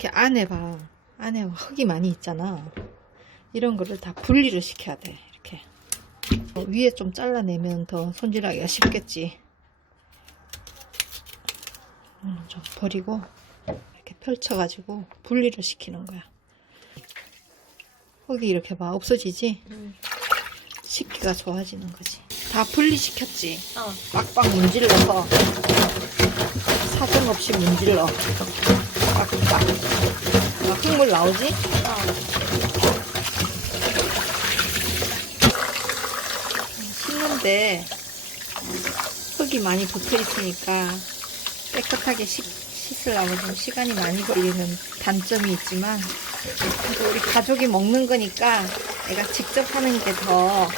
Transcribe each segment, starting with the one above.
이렇게 안에 봐. 안에 흙이 많이 있잖아. 이런 거를 다 분리를 시켜야 돼. 이렇게. 어, 위에 좀 잘라내면 더 손질하기가 쉽겠지. 음, 좀 버리고 이렇게 펼쳐가지고 분리를 시키는 거야. 흙이 이렇게 봐 없어지지? 음. 식기가 좋아지는 거지. 다 분리시켰지. 어. 빡빡 문질러서 사정없이 문질러. 빡빡. 아, 흙물 나오지? 씻는데 흙이 많이 붙어 있으니까 깨끗하게 씻, 씻으려면 좀 시간이 많이 걸리는 단점이 있지만 그래도 우리 가족이 먹는 거니까 내가 직접 하는 게 더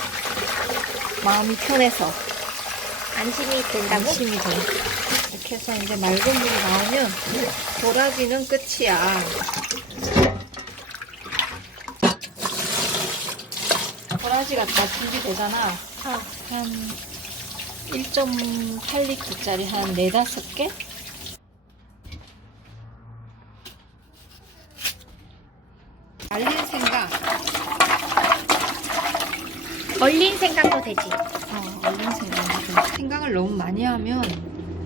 마음이 편해서 안심이 된다고? 안심이 돼. 이렇게 해서 이제 맑은 물이 나오면 도라지는 끝이야. 도라지가 다 준비되잖아. 어. 한 1.8리터짜리 한 4, 5개? 말린 생강. 얼린 생강도 되지. 어, 얼린 생 강. 생강을 너무 많이 하면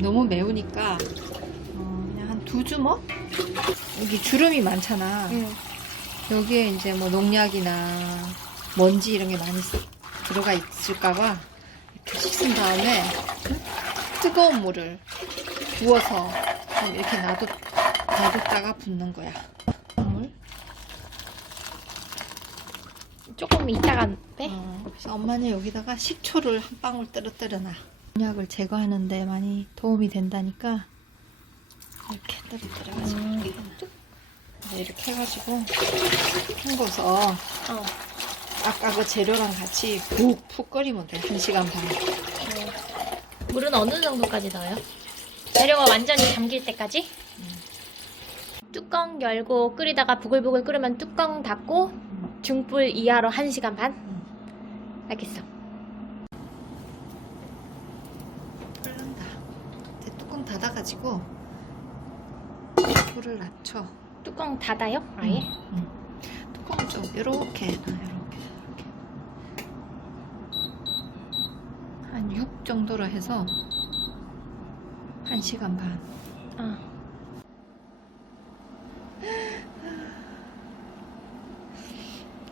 너무 매우니까 어, 그냥 한 두 주먹? 여기 주름이 많잖아. 응. 여기에 이제 뭐 농약이나 먼지 이런 게 많이 쓰- 들어가 있을까봐 이렇게 씻은 다음에 뜨거운 물을 부어서 좀 이렇게 놔뒀, 놔뒀다가 붓는 거야. 조금 이따가 빼. 어, 그래서 엄마는 여기다가 식초를 한 방울 떨어뜨려 놔. 농약을 제거하는데 많이 도움이 된다니까 이렇게 떨어뜨려가지고 음. 이렇게 해가지고 헹궈서 어. 아까 그 재료랑 같이 푹푹 끓이면 돼. 한 시간 반. 물은 어느 정도까지 넣어요? 재료가 완전히 잠길 때까지? 뚜껑 열고 끓이다가 부글부글 끓으면 뚜껑 닫고 중불 이하로 1시간 반? 알겠어. 끓는다. 이제 뚜껑 닫아가지고 불을 낮춰. 뚜껑 닫아요? 아예? 응. 뚜껑을 좀 이렇게 이렇게 한 6 정도로 해서 1시간 반.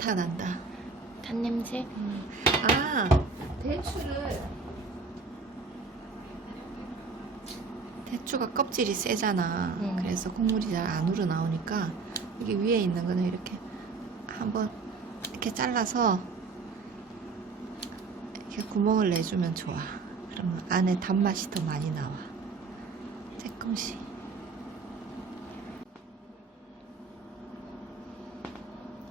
어. 다 난다. 단 냄새? 아, 대추를 대추가 껍질이 세잖아. 음. 그래서 국물이 잘 안 우러 나오니까 여기 위에 있는 거는 이렇게 한번 이렇게 잘라서 이렇게 구멍을 내주면 좋아. 그러면 안에 단맛이 더 많이 나와. 조금씩.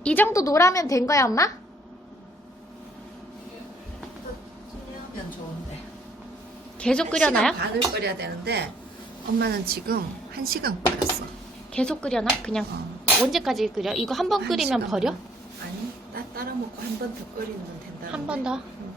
이 정도 노라면 된 거야, 엄마? 면 좋은데. 계속 한 끓여놔요? 반을 끓여야 되는데 엄마는 지금 한 시간 끓였어. 계속 끓여놔? 그냥 어. 언제까지 끓여? 이거 한 번 한 끓이면 시간 버려? 반. 아니, 따, 따라 먹고 한 번 더 끓이면 된다. 한 번 더? 응.